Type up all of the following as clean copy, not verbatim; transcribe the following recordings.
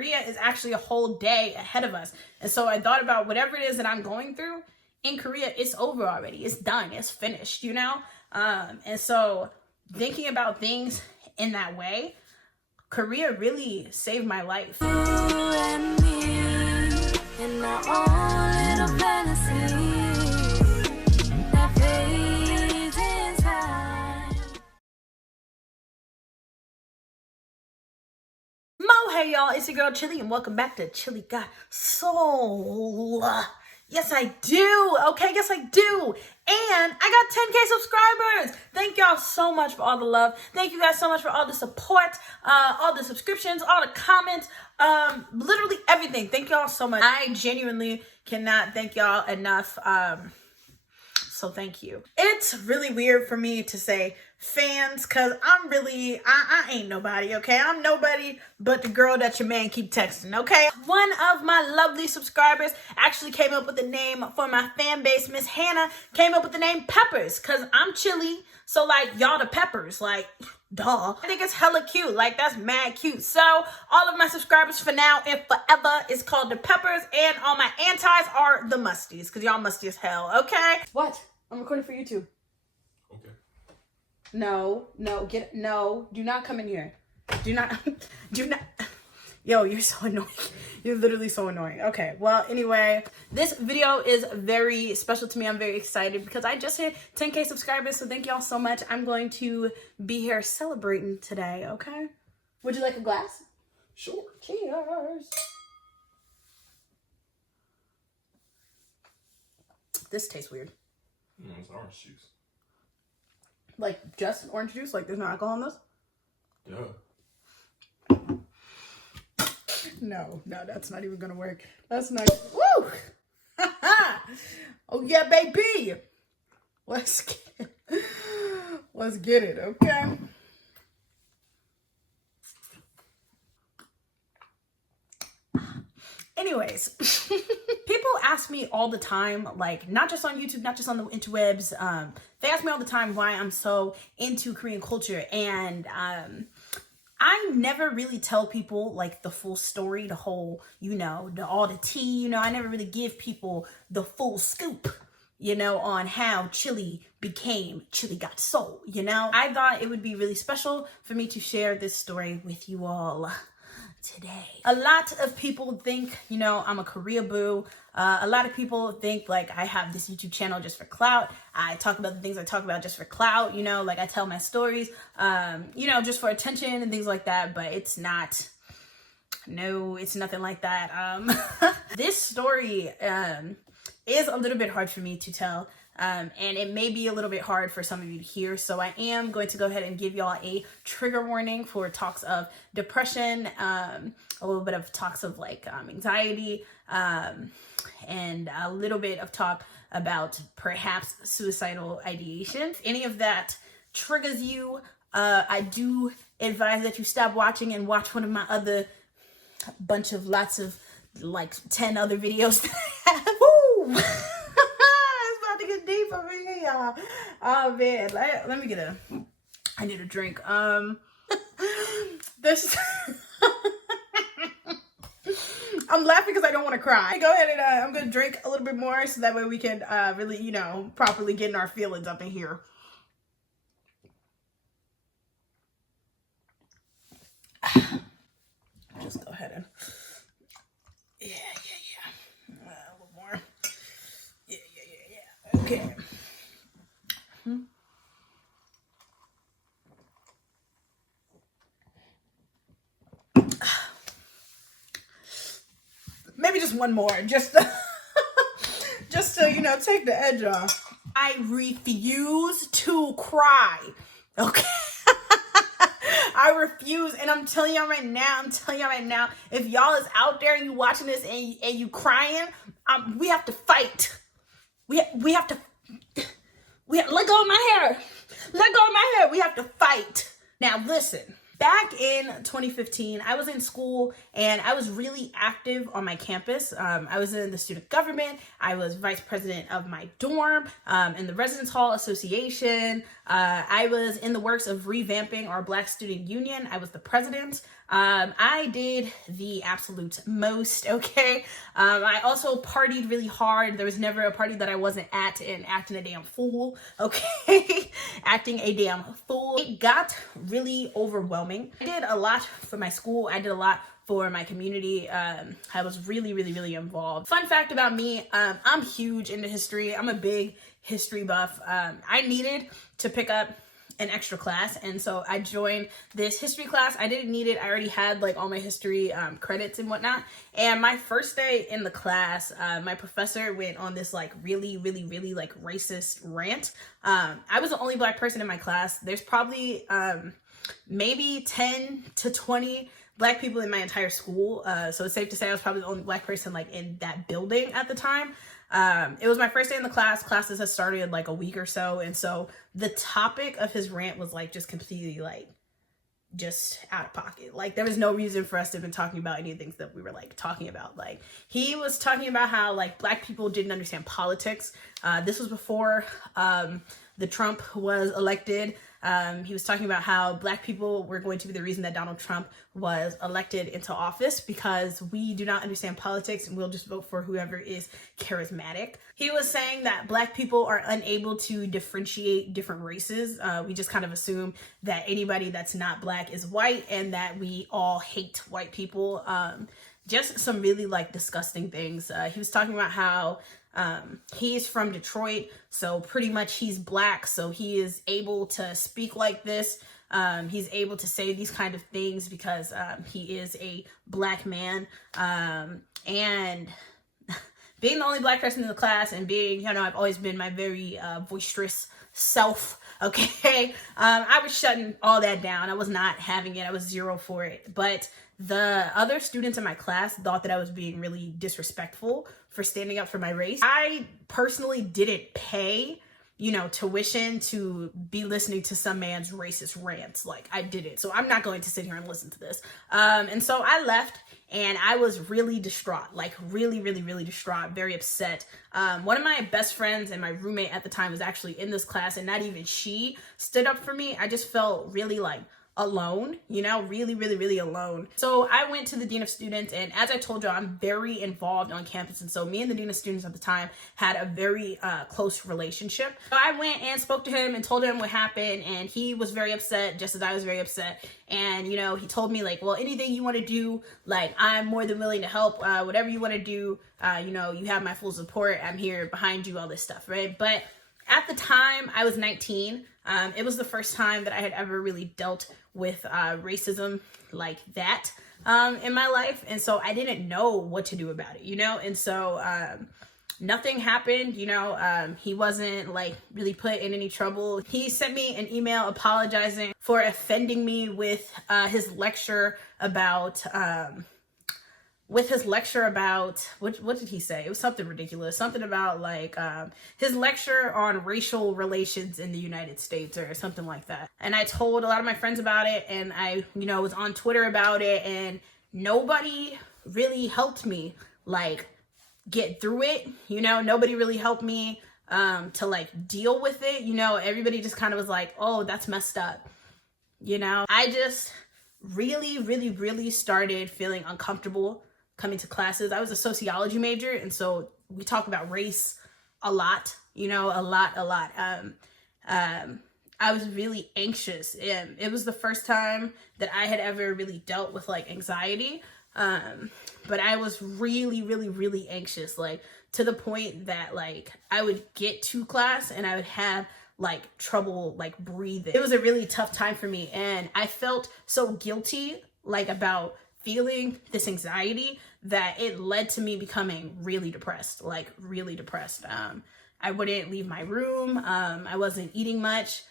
Korea is actually a whole day ahead of us. And so I thought about whatever it is that I'm going through in Korea, it's over already. It's done. It's finished, you know? And so thinking about things in that way, Korea really saved my life. You and me in our own little fantasy that fades in time. Hey y'all, it's your girl Chili and welcome back to Chili Got Soul. Yes I do, okay, yes I do. And I got 10K subscribers. Thank y'all so much for all the love. Thank you guys so much for all the support, all the subscriptions, all the comments, literally everything. Thank y'all so much. I genuinely cannot thank y'all enough. So thank you. It's really weird for me to say fans because I'm really, I ain't nobody, okay? I'm nobody but the girl that your man keep texting, okay? One of my lovely subscribers actually came up with the name for my fan base. Miss Hannah came up with the name Peppers because I'm Chili. So like y'all the Peppers, like duh. I think it's hella cute, like that's mad cute. So all of my subscribers for now and forever is called the Peppers, and all my antis are the Musties because y'all musty as hell, okay? What? I'm recording for YouTube. Okay. No, do not come in here. Do not. Yo, you're so annoying. You're literally so annoying. Okay, well, anyway, this video is very special to me. I'm very excited because I just hit 10K subscribers, so thank y'all so much. I'm going to be here celebrating today, okay? Would you like a glass? Sure. Cheers. This tastes weird. It's orange juice. Like just orange juice? Like there's no alcohol in this? Yeah. No, that's not even gonna work. That's not. Woo! Oh yeah, baby. Let's get it, okay? Anyways, people ask me all the time, like not just on YouTube, not just on the interwebs. They ask me all the time why I'm so into Korean culture, and I never really tell people like the full story, the whole, you know, all the tea. You know, I never really give people the full scoop, you know, on how Chili became Chili Got Soul. You know, I thought it would be really special for me to share this story with you all today. A lot of people think, you know, I'm a Korea boo. A lot of people think like I have this YouTube channel just for clout. I talk about the things I talk about just for clout, you know, like I tell my stories, you know, just for attention and things like that, but it's not. No, it's nothing like that. This story is a little bit hard for me to tell. And it may be a little bit hard for some of you to hear. So I am going to go ahead and give y'all a trigger warning for talks of depression, a little bit of talks of like anxiety, and a little bit of talk about perhaps suicidal ideation. If any of that triggers you, I do advise that you stop watching and watch one of my other lots of like 10 other videos that I have. Woo! To get deep over here, y'all. Oh man, let me get I need a drink. This I'm laughing because I don't want to cry. Go ahead and I'm gonna drink a little bit more so that way we can really, you know, properly get in our feelings up in here. Just go ahead and yeah. A little more. Yeah. Okay. Maybe just one more, just to you know, take the edge off. I refuse to cry. Okay. I refuse, and I'm telling y'all right now, if y'all is out there and you watching this and you crying, we have to fight. We have to let go of my hair. Let go of my hair. We have to fight. Now listen, back in 2015, I was in school and I was really active on my campus. I was in the student government. I was vice president of my dorm, in the Residence Hall Association. I was in the works of revamping our Black Student Union. I was the president. I did the absolute most, okay? I also partied really hard. There was never a party that I wasn't at and acting a damn fool, okay? Acting a damn fool. It got really overwhelming. I did a lot for my school. I did a lot for my community. I was really, really, really involved. Fun fact about me, I'm huge into history. I'm a big history buff. I needed to pick up an extra class, and so I joined this history class. I didn't need it. I already had like all my history credits and whatnot. And my first day in the class, my professor went on this like really, really, really like racist rant. I was the only Black person in my class. There's probably maybe 10 to 20 Black people in my entire school. So it's safe to say I was probably the only Black person like in that building at the time. It was my first day in the class. Classes had started in like a week or so. And so the topic of his rant was like just completely like just out of pocket. Like there was no reason for us to have been talking about any of the things that we were like talking about. Like he was talking about how like Black people didn't understand politics. This was before the Trump was elected. He was talking about how Black people were going to be the reason that Donald Trump was elected into office because we do not understand politics and we'll just vote for whoever is charismatic. He was saying that Black people are unable to differentiate different races. We just kind of assume that anybody that's not Black is white and that we all hate white people. Just some really like disgusting things. He was talking about how he's from Detroit, so pretty much he's Black, so he is able to speak like this. He's able to say these kind of things because he is a Black man. And being the only Black person in the class and being, you know, I've always been my very boisterous self, okay? I was shutting all that down. I was not having it. I was zero for it. But the other students in my class thought that I was being really disrespectful for standing up for my race. I personally didn't pay, you know, tuition to be listening to some man's racist rants. Like I didn't. So I'm not going to sit here and listen to this. And so I left and I was really distraught, like really, really, really distraught, very upset. One of my best friends and my roommate at the time was actually in this class and not even she stood up for me. I just felt really like alone, you know, really, really, really alone. So I went to the dean of students, and as I told you, I'm very involved on campus, and so me and the dean of students at the time had a very close relationship. So I went and spoke to him and told him what happened, and he was very upset, just as I was very upset. And you know, he told me like, well, anything you want to do, like I'm more than willing to help. Whatever you want to do, you know, you have my full support. I'm here behind you, all this stuff, right? But at the time, I was 19. It was the first time that I had ever really dealt with racism like that in my life. And so I didn't know what to do about it, you know? And so nothing happened, you know? He wasn't like really put in any trouble. He sent me an email apologizing for offending me with his lecture about what did he say? It was something ridiculous, something about like his lecture on racial relations in the United States or something like that. And I told a lot of my friends about it, and I, you know, was on Twitter about it, and nobody really helped me like get through it. You know, nobody really helped me to like deal with it. You know, everybody just kind of was like, oh, that's messed up. You know, I just really, really, really started feeling uncomfortable coming to classes. I was a sociology major, and so we talk about race a lot, you know, a lot. I was really anxious, and it was the first time that I had ever really dealt with like anxiety. But I was really, really, really anxious, like to the point that like I would get to class and I would have like trouble like breathing. It was a really tough time for me, and I felt so guilty like about feeling this anxiety that it led to me becoming really depressed, like really depressed. I wouldn't leave my room. I wasn't eating much.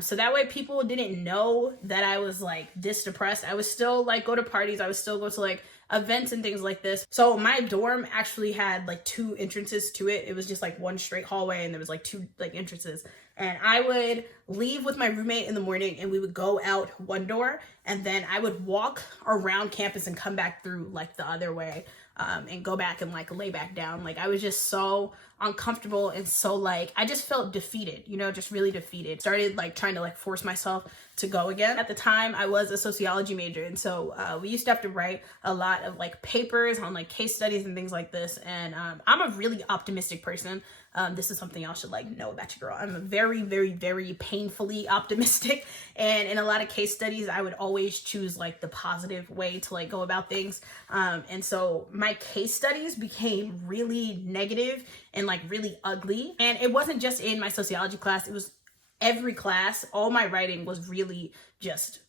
So that way people didn't know that I was like this depressed. I would still like go to parties. I would still go to like events and things like this. So my dorm actually had like 2 entrances to it. It was just like one straight hallway, and there was like 2 like entrances. And I would leave with my roommate in the morning and we would go out one door and then I would walk around campus and come back through like the other way, and go back and like lay back down. Like I was just so uncomfortable and so like I just felt defeated, you know, just really defeated. Started like trying to like force myself to go again. At the time I was a sociology major, and so we used to have to write a lot of like papers on like case studies and things like this. And I'm a really optimistic person. This is something y'all should like know about your girl. I'm a very, very, very painfully optimistic, and in a lot of case studies I would always choose like the positive way to like go about things. And so my case studies became really negative and like really ugly. And it wasn't just in my sociology class, it was every class. All my writing was really just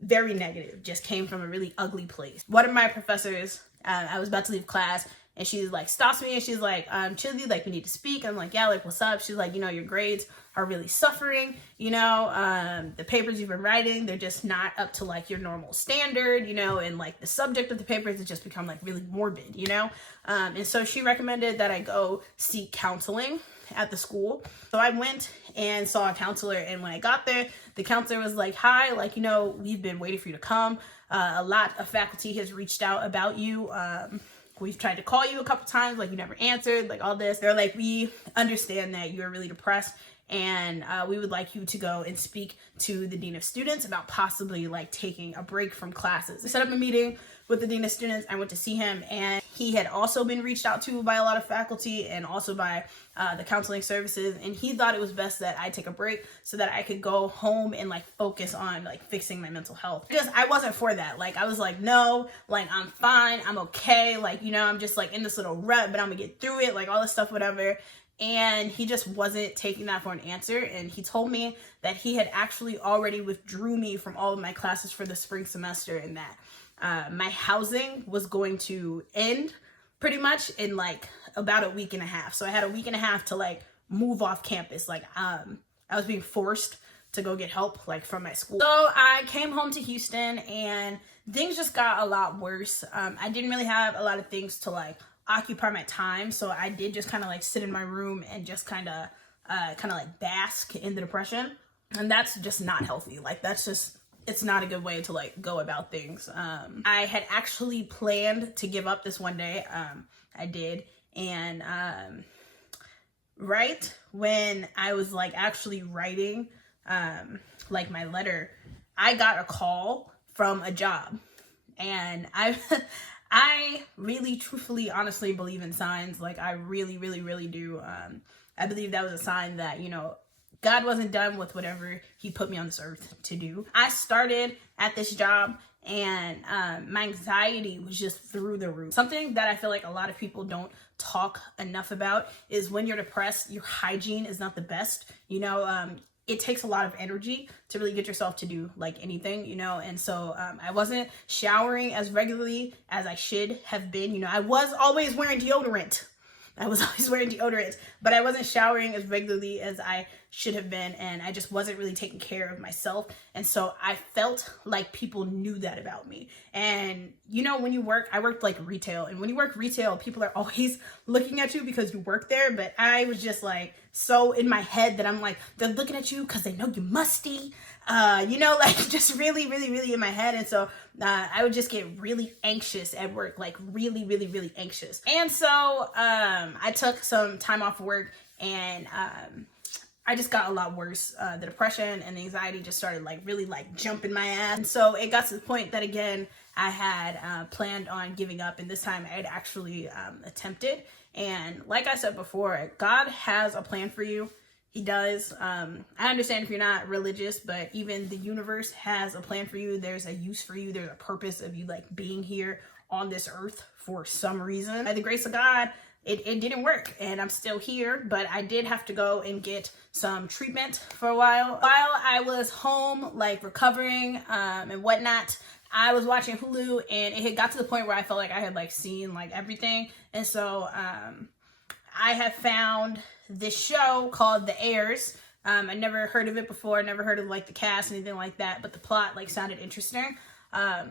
very negative, just came from a really ugly place. One of my professors, I was about to leave class and she like stops me and she's like, Chili, like we need to speak. I'm like, yeah, like what's up? She's like, you know, your grades are really suffering, you know, the papers you've been writing, they're just not up to like your normal standard, you know, and like the subject of the papers has just become like really morbid, you know. And so she recommended that I go seek counseling at the school. So I went and saw a counselor, and when I got there, the counselor was like, hi, like, you know, we've been waiting for you to come. A lot of faculty has reached out about you. We've tried to call you a couple times, like you never answered, like all this. They're like, we understand that you're really depressed, and we would like you to go and speak to the dean of students about possibly like taking a break from classes. I set up a meeting with the dean of students. I went to see him, and he had also been reached out to by a lot of faculty and also by the counseling services, and he thought it was best that I take a break so that I could go home and like focus on like fixing my mental health. Because I wasn't for that. Like I was like, no, like I'm fine, I'm okay, like, you know, I'm just like in this little rut, but I'm gonna get through it, like all this stuff, whatever. And he just wasn't taking that for an answer. And he told me that he had actually already withdrew me from all of my classes for the spring semester, and that my housing was going to end pretty much in like about a week and a half. So I had a week and a half to like move off campus. Like I was being forced to go get help like from my school. So I came home to Houston and things just got a lot worse. I didn't really have a lot of things to like occupy my time, so I did just kind of like sit in my room and just kind of like bask in the depression, and that's just not healthy. Like that's just, it's not a good way to like go about things. I had actually planned to give up this one day. I did, and right when I was like actually writing like my letter, I got a call from a job, and I really, truthfully, honestly believe in signs. Like I really, really, really do. I believe that was a sign that, you know, God wasn't done with whatever he put me on this earth to do. I started at this job, and my anxiety was just through the roof. Something that I feel like a lot of people don't talk enough about is when you're depressed, your hygiene is not the best. You know, it takes a lot of energy to really get yourself to do like anything, you know. And so I wasn't showering as regularly as I should have been. You know, I was always wearing deodorant. But I wasn't showering as regularly as I should have been, and I just wasn't really taking care of myself. And so I felt like people knew that about me. And you know, when you work, I worked like retail, and when you work retail, people are always looking at you because you work there. But I was just like so in my head that I'm like, they're looking at you because they know you're musty, you know, like just really, really, really in my head. And so I would just get really anxious at work, like really, really, really anxious. And so I took some time off work, and I just got a lot worse. The depression and the anxiety just started like really like jumping my ass. And so it got to the point that again, I had planned on giving up, and this time I had actually attempted. And like I said before, God has a plan for you. He does. I understand if you're not religious, but even the universe has a plan for you. There's a use for you. There's a purpose of you like being here on this earth for some reason. By the grace of God, it didn't work, and I'm still here, but I did have to go and get some treatment for a while. While I was home, like recovering and whatnot, I was watching Hulu, and it had got to the point where I felt like I had like seen like everything. And so I have found this show called The Heirs. I never heard of it before, never heard of like the cast, anything like that, but the plot like sounded interesting.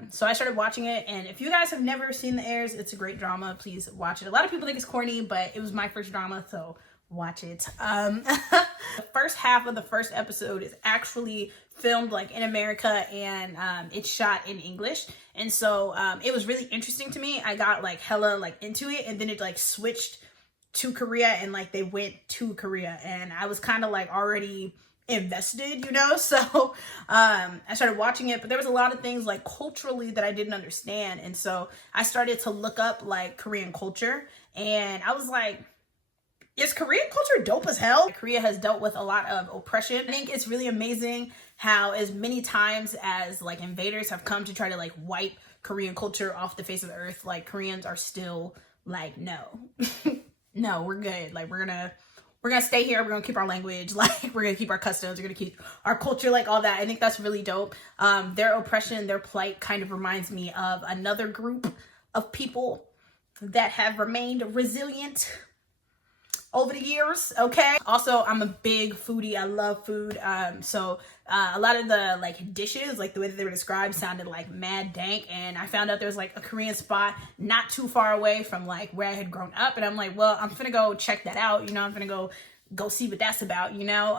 So I started watching it, and if you guys have never seen The Heirs, it's a great drama. Please watch it. A lot of people think it's corny, but it was my first drama, so watch it. The first half of the first episode is actually filmed like in America, and it's shot in English, and so it was really interesting to me. I got like hella like into it, and then it like switched to Korea, and like they went to Korea, and I was kind of like already invested, you know. So I started watching it, but there was a lot of things like culturally that I didn't understand, and so I started to look up like Korean culture, and I was like, is Korean culture dope as hell? Korea has dealt with a lot of oppression. I think it's really amazing how as many times as like invaders have come to try to like wipe Korean culture off the face of the earth, like Koreans are still like, no, no, we're good. Like we're gonna stay here. We're gonna keep our language. Like we're gonna keep our customs. We're gonna keep our culture, like all that. I think that's really dope. Their oppression, their plight kind of reminds me of another group of people that have remained resilient over the years. Okay. Also, I'm a big foodie. I love food. So a lot of the like dishes, like the way that they were described, sounded like mad dank. And I found out there was like a Korean spot not too far away from like where I had grown up. And I'm like, well, I'm finna go check that out. You know, I'm finna go see what that's about, you know?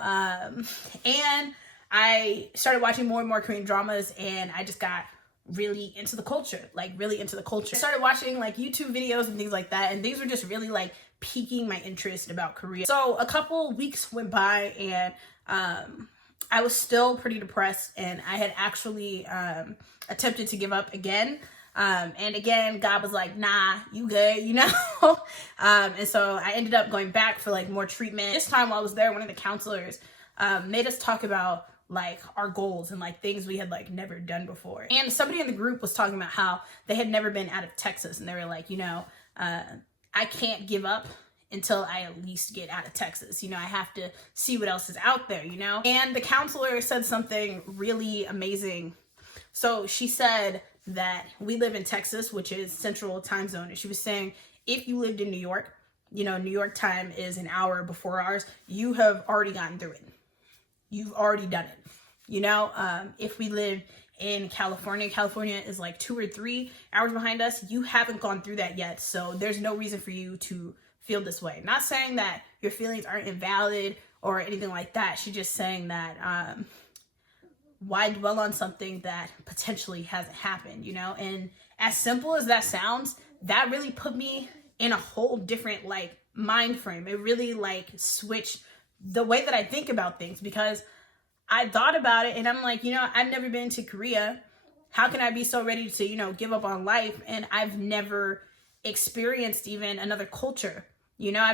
And I started watching more and more Korean dramas, and I just got really into the culture, like really into the culture. I started watching like YouTube videos and things like that, and things were just really like piquing my interest about Korea. So a couple weeks went by, and I was still pretty depressed, and I had actually attempted to give up again. And again, God was like, nah, you good, you know? And so I ended up going back for like more treatment. This time while I was there, one of the counselors made us talk about like our goals and like things we had like never done before. And somebody in the group was talking about how they had never been out of Texas, and they were like, you know, I can't give up until I at least get out of Texas. You know, I have to see what else is out there, you know? And the counselor said something really amazing. So she said that we live in Texas, which is Central Time Zone. And she was saying, if you lived in New York, you know, New York time is an hour before ours. You have already gotten through it. You've already done it. You know, if we lived in California is like 2 or 3 hours behind us. You haven't gone through that yet. So there's no reason for you to feel this way. Not saying that your feelings aren't invalid or anything like that. She's just saying that why dwell on something that potentially hasn't happened, you know? And as simple as that sounds, that really put me in a whole different like mind frame. It really like switched the way that I think about things, because I thought about it and I'm like, you know, I've never been to Korea. How can I be so ready to, you know, give up on life? And I've never experienced even another culture. You know,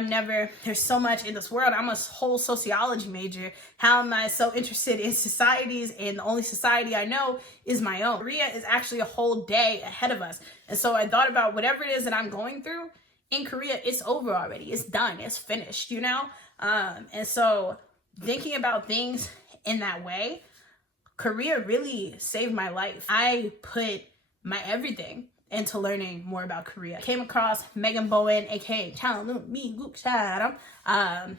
there's so much in this world. I'm a whole sociology major. How am I so interested in societies? And the only society I know is my own. Korea is actually a whole day ahead of us. And so I thought about whatever it is that I'm going through in Korea, it's over already. It's done. It's finished, you know? And so thinking about things in that way, Korea really saved my life. I put my everything into learning more about Korea. I came across Megan Bowen, aka Goo Hara. I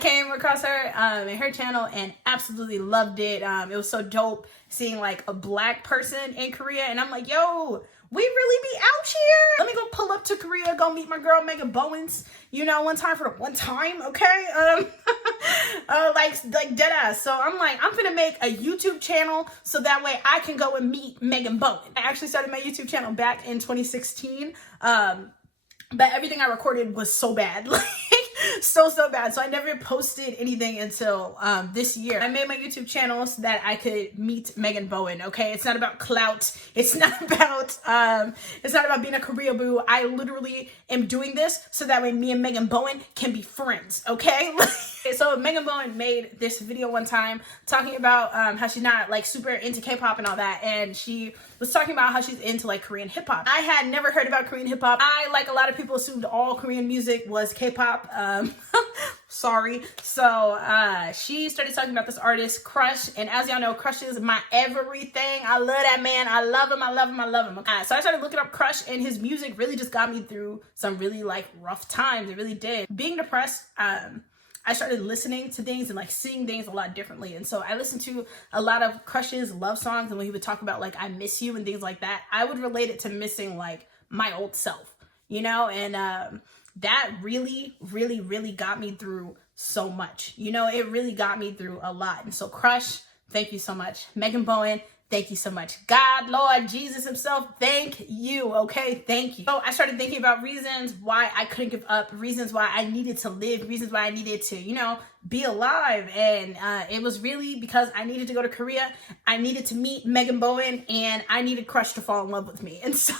came across her in her channel and absolutely loved it. It was so dope seeing like a Black person in Korea, and I'm like, yo, we really be out here. Let me go pull up to Korea, go meet my girl Megan Bowens, you know, one time for the one time, okay? Like dead ass. So I'm like, I'm gonna make a YouTube channel so that way I can go and meet Megan Bowen. I actually started my YouTube channel back in 2016, but everything I recorded was so bad, like so bad. So I never posted anything until this year. I made my YouTube channel so that I could meet Megan Bowen. Okay, it's not about clout. It's not about being a Korea boo. I literally am doing this so that way me and Megan Bowen can be friends. Okay. So Megan Bowen made this video one time talking about how she's not like super into K-pop and all that, and she was talking about how she's into like Korean hip-hop. I had never heard about Korean hip-hop. I, like a lot of people, assumed all Korean music was K-pop. Sorry. So she started talking about this artist Crush, and as y'all know, Crush is my everything. I love that man. I love him. So I started looking up Crush, and his music really just got me through some really like rough times. It really did. Being depressed, I started listening to things and like seeing things a lot differently. And so I listened to a lot of Crush's love songs, and when he would talk about like I miss you and things like that, I would relate it to missing like my old self, you know? And that really, really, really got me through so much. You know, it really got me through a lot. And so Crush, thank you so much. Megan Bowen, thank you so much. God, Lord, Jesus himself, thank you, okay? Thank you. So I started thinking about reasons why I couldn't give up, reasons why I needed to live, reasons why I needed to, you know, be alive. And it was really because I needed to go to Korea. I needed to meet Megan Bowen, and I needed Crush to fall in love with me. And so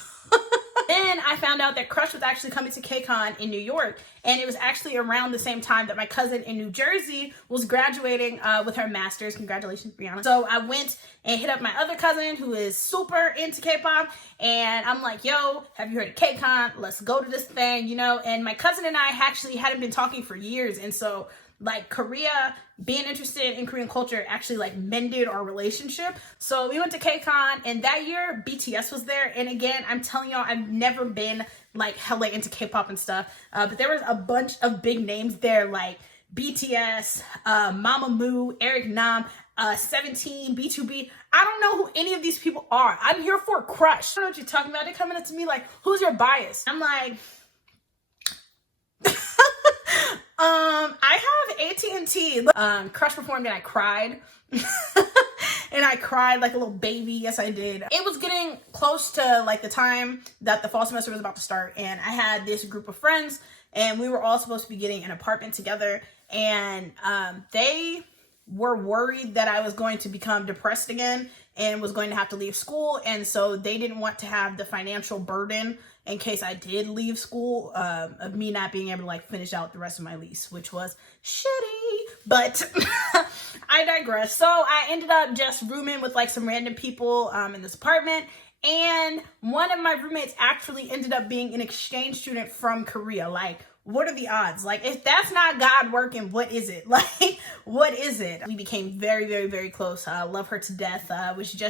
then I found out that Crush was actually coming to KCON in New York, and it was actually around the same time that my cousin in New Jersey was graduating with her master's. Congratulations, Brianna. So I went and hit up my other cousin who is super into K-pop, and I'm like, yo, have you heard of KCON? Let's go to this thing, you know? And my cousin and I actually hadn't been talking for years, and so like Korea, being interested in Korean culture actually like mended our relationship. So we went to KCON, and that year BTS was there. And again, I'm telling y'all, I've never been like hella into K-pop and stuff, but there was a bunch of big names there like BTS, Mamamoo, Eric Nam, 17, B2B. I don't know who any of these people are. I'm here for Crush. I don't know what you're talking about. They're coming up to me like, who's your bias? I'm like, I have AT&T. Crush performed and I cried. And I cried like a little baby. Yes, I did. It was getting close to like the time that the fall semester was about to start, and I had this group of friends, and we were all supposed to be getting an apartment together, and they were worried that I was going to become depressed again and was going to have to leave school, and so they didn't want to have the financial burden in case I did leave school, of me not being able to like finish out the rest of my lease, which was shitty, but I digress. So I ended up just rooming with like some random people in this apartment, and one of my roommates actually ended up being an exchange student from Korea. Like, what are the odds? Like, if that's not God working, what is it? Like, what is it? We became very, very, very close. Love her to death.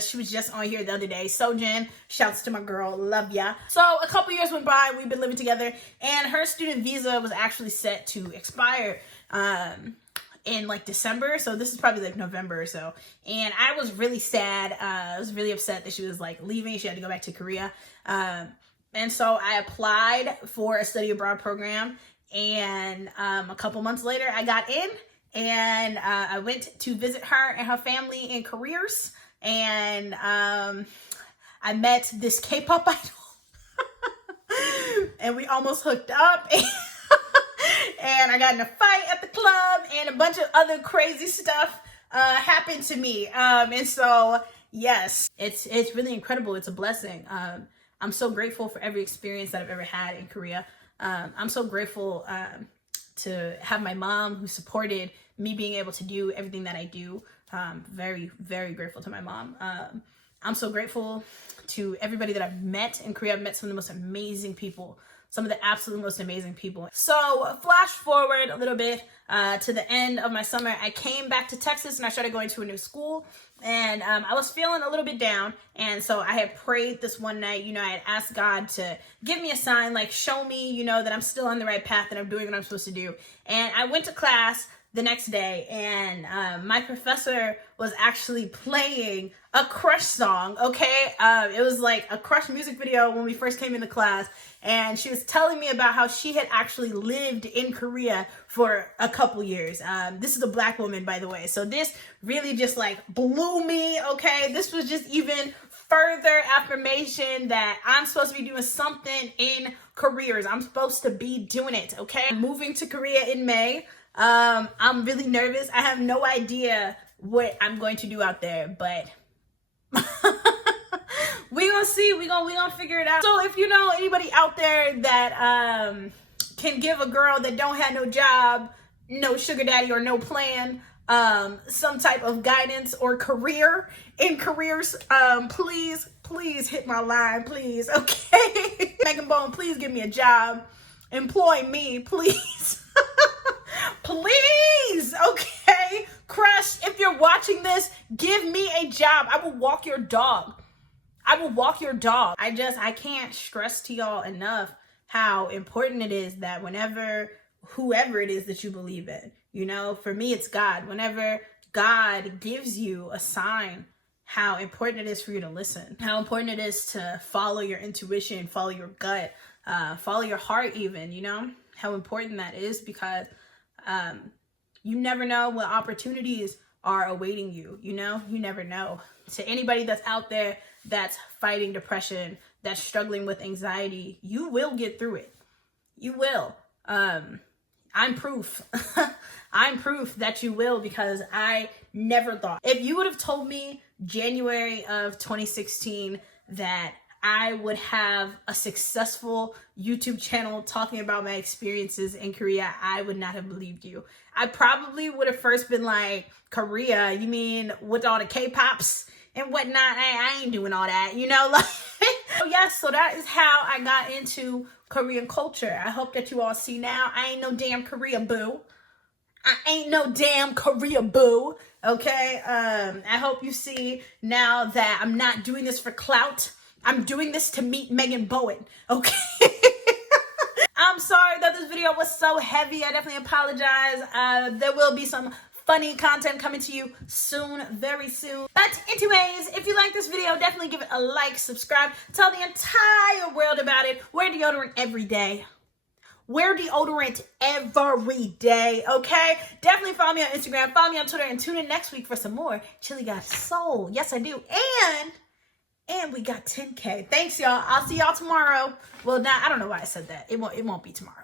She was just on here the other day. Sojin, shouts to my girl, love ya. So a couple years went by, we've been living together, and her student visa was actually set to expire in like December. So this is probably like November or so. And I was really sad. I was really upset that she was like leaving. She had to go back to Korea. And so I applied for a study abroad program, and a couple months later I got in, and I went to visit her and her family in careers, and I met this K-pop idol and we almost hooked up, and I got in a fight at the club, and a bunch of other crazy stuff happened to me, and so yes, it's really incredible. It's a blessing. I'm so grateful for every experience that I've ever had in Korea. I'm so grateful to have my mom who supported me being able to do everything that I do. Very, very grateful to my mom. I'm so grateful to everybody that I've met in Korea. I've met some of the most amazing people, some of the absolute most amazing people. So flash forward a little bit to the end of my summer. I came back to Texas and I started going to a new school, and I was feeling a little bit down, and so I had prayed this one night. You know, I had asked God to give me a sign, like show me, you know, that I'm still on the right path, that I'm doing what I'm supposed to do. And I went to class the next day, and my professor was actually playing a Crush song, okay? It was like a Crush music video when we first came into class, and she was telling me about how she had actually lived in Korea for a couple years. This is a Black woman, by the way, so this really just like blew me, okay? This was just even further affirmation that I'm supposed to be doing something in careers. I'm supposed to be doing it, okay? I'm moving to Korea in May. I'm really nervous. I have no idea what I'm going to do out there, but we gonna see. We gonna figure it out. So if you know anybody out there that can give a girl that don't have no job, no sugar daddy, or no plan, some type of guidance or career in careers, please hit my line, please. Okay, Megan Bowen, please give me a job. Employ me, please. Please, okay? Crush, if you're watching this, give me a job. I will walk your dog. I will walk your dog. I can't stress to y'all enough how important it is that whenever, whoever it is that you believe in, you know, for me, it's God. Whenever God gives you a sign how important it is for you to listen, how important it is to follow your intuition, follow your gut, follow your heart even, you know, how important that is, because you never know what opportunities are awaiting you, you know, you never know. To anybody that's out there that's fighting depression, that's struggling with anxiety, you will get through it. You will. I'm proof. I'm proof that you will, because I never thought. If you would have told me January of 2016 that I would have a successful YouTube channel talking about my experiences in Korea, I would not have believed you. I probably would have first been like, Korea, you mean with all the K-pops and whatnot? I ain't doing all that, you know? Like, yes, so that is how I got into Korean culture. I hope that you all see now, I ain't no damn Korea boo. I ain't no damn Korea boo, okay? I hope you see now that I'm not doing this for clout. I'm doing this to meet Megan Bowen, okay? I'm sorry that this video was so heavy. I definitely apologize. There will be some funny content coming to you soon, very soon. But anyways, if you like this video, definitely give it a like, subscribe, tell the entire world about it. Wear deodorant every day. Wear deodorant every day, okay? Definitely follow me on Instagram, follow me on Twitter, and tune in next week for some more Chili Got Soul. Yes, I do. And we got 10K. Thanks, y'all. I'll see y'all tomorrow. Well, now I don't know why I said that. It won't be tomorrow.